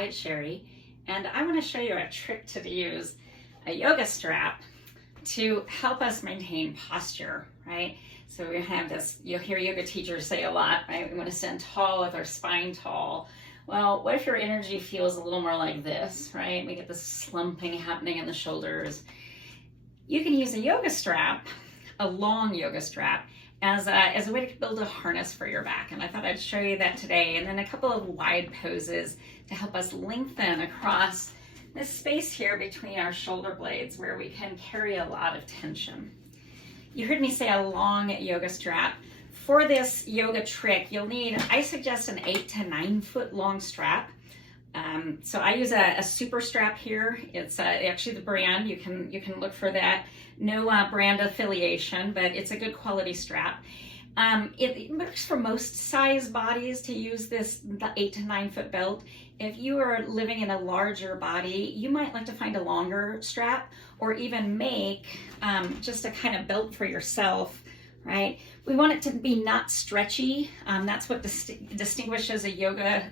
Hi, it's Sherry, and I want to show you a trick to use a yoga strap to help us maintain posture, right? So we have this, you'll hear yoga teachers say a lot, right? We want to stand tall with our spine tall. Well, what if your energy feels a little more like this, right? We get this slumping happening in the shoulders. You can use a yoga strap, a long yoga strap, as a way to build a harness for your back. And I thought I'd show you that today. And then a couple of wide poses to help us lengthen across this space here between our shoulder blades where we can carry a lot of tension. You heard me say a long yoga strap. For this yoga trick, you'll need, I suggest, an 8 to 9 foot long strap. So I use a super strap here. It's actually the brand. You can look for that. No brand affiliation, but it's a good quality strap. It works for most size bodies to use the 8 to 9 foot belt. If you are living in a larger body, you might like to find a longer strap or even make just a kind of belt for yourself, right? We want it to be not stretchy. That's what distinguishes a yoga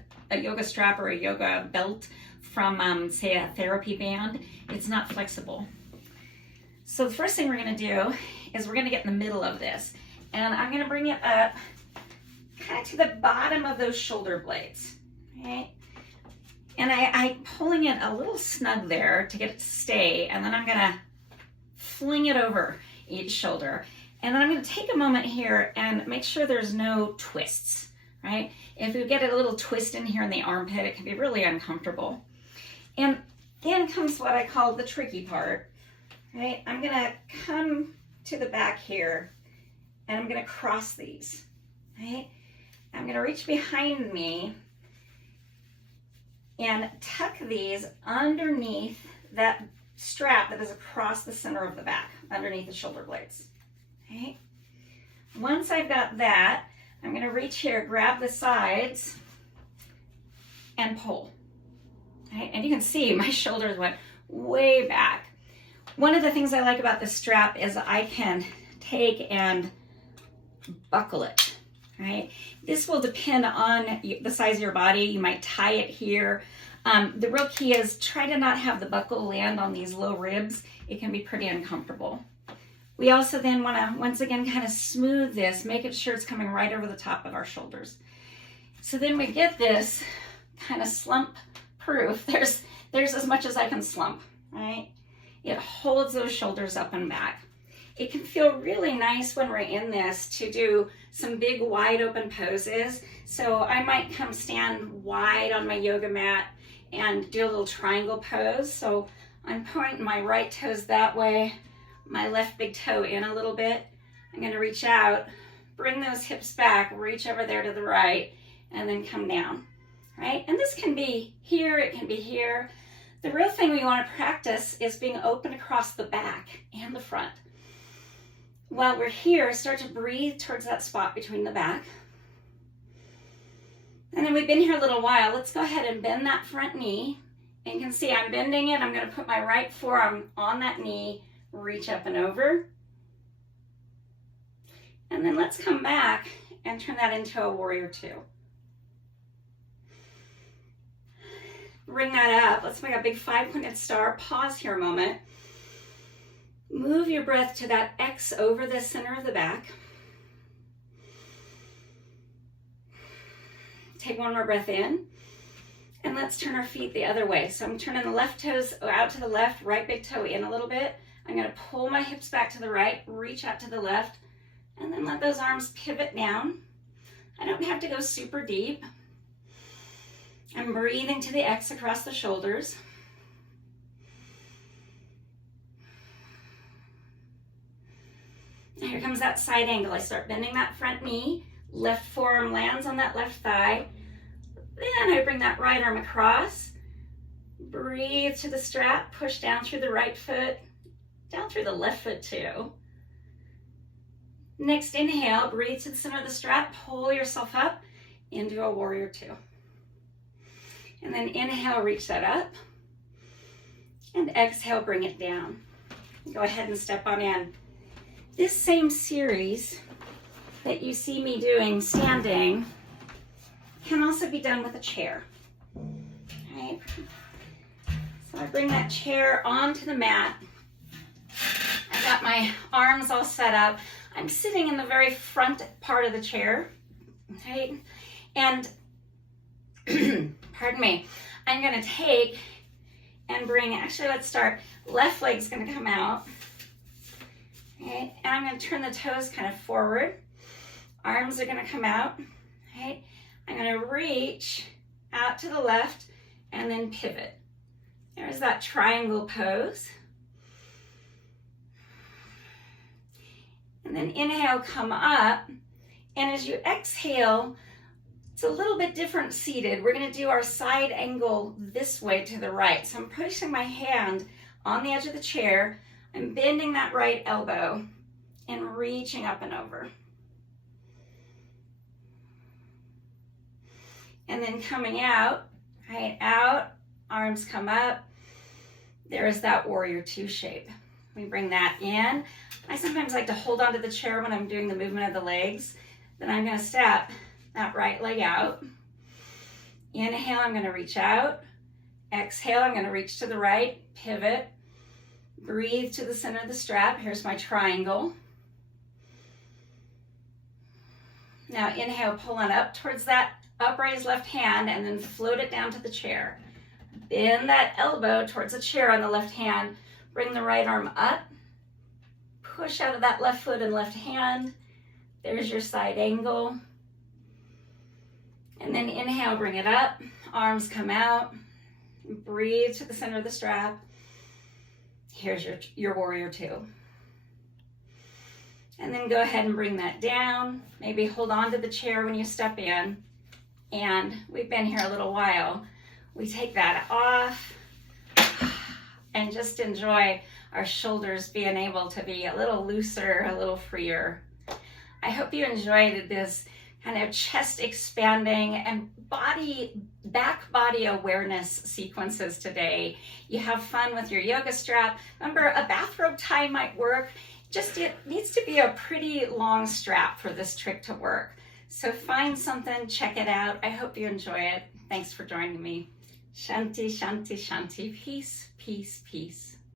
strap or a yoga belt from, say, a therapy band. It's not flexible. So the first thing we're going to do is we're going to get in the middle of this. And I'm going to bring it up kind of to the bottom of those shoulder blades, right? And I'm pulling it a little snug there to get it to stay. And then I'm going to fling it over each shoulder. And then I'm going to take a moment here and make sure there's no twists, right? If you get a little twist in here in the armpit, it can be really uncomfortable. And then comes what I call the tricky part, right? I'm going to come to the back here and I'm going to cross these, right? I'm going to reach behind me and tuck these underneath that strap that is across the center of the back, underneath the shoulder blades, okay? Once I've got that, I'm going to reach here, grab the sides, and pull. Right? And you can see my shoulders went way back. One of the things I like about this strap is I can take and buckle it. Right? This will depend on the size of your body. You might tie it here. The real key is try to not have the buckle land on these low ribs. It can be pretty uncomfortable. We also then want to, once again, kind of smooth this, making sure it's coming right over the top of our shoulders. So then we get this kind of slump-proof. There's as much as I can slump, right? It holds those shoulders up and back. It can feel really nice when we're in this to do some big wide open poses. So I might come stand wide on my yoga mat and do a little triangle pose. So I'm pointing my right toes that way, my left big toe in a little bit. I'm going to reach out, bring those hips back, reach over there to the right, and then come down, right? And this can be here, it can be here. The real thing we want to practice is being open across the back and the front. While we're here, start to breathe towards that spot between the back. And then we've been here a little while. Let's go ahead and bend that front knee. And you can see I'm bending it. I'm going to put my right forearm on that knee, reach up and over. And then let's come back and turn that into a warrior two. Bring that up. Let's make a big 5-pointed star. Pause here a moment. Move your breath to that X over the center of the back. Take one more breath in. And let's turn our feet the other way. So I'm turning the left toes out to the left, right big toe in a little bit. I'm going to pull my hips back to the right, reach out to the left, and then let those arms pivot down. I don't have to go super deep. I'm breathing to the X across the shoulders. Now here comes that side angle. I start bending that front knee. Left forearm lands on that left thigh. Then I bring that right arm across. Breathe to the strap. Push down through the right foot. Down through the left foot too. Next inhale, breathe to the center of the strap. Pull yourself up into a warrior two. And then inhale, reach that up. And exhale, bring it down. Go ahead and step on in. This same series that you see me doing standing can also be done with a chair. right? So I bring that chair onto the mat. I got my arms all set up. I'm sitting in the very front part of the chair, right? And, pardon me, I'm gonna take and bring, actually let's start, left leg's gonna come out, right? And I'm gonna turn the toes kind of forward. Arms are gonna come out, right? I'm gonna reach out to the left and then pivot. There's that triangle pose. And then inhale, come up. And as you exhale, it's a little bit different seated. We're gonna do our side angle this way to the right. So I'm pushing my hand on the edge of the chair. I'm bending that right elbow and reaching up and over. And then coming out, right, out, arms come up. There's that warrior two shape. We bring that in. I sometimes like to hold onto the chair when I'm doing the movement of the legs. Then I'm gonna step that right leg out. Inhale, I'm gonna reach out. Exhale, I'm gonna reach to the right, pivot. Breathe to the center of the strap. Here's my triangle. Now inhale, pull on up towards that upraised left hand and then float it down to the chair. Bend that elbow towards the chair on the left hand. Bring the right arm up. Push out of that left foot and left hand. There's your side angle. And then inhale, bring it up. Arms come out. Breathe to the center of the strap. Here's your warrior two. And then go ahead and bring that down. Maybe hold on to the chair when you step in. And we've been here a little while. We take that off and just enjoy our shoulders being able to be a little looser, a little freer. I hope you enjoyed this kind of chest expanding and back body awareness sequences today. You have fun with your yoga strap. Remember, a bathrobe tie might work. Just it needs to be a pretty long strap for this trick to work. So find something, check it out. I hope you enjoy it. Thanks for joining me. Shanti, shanti, shanti. Peace, peace, peace.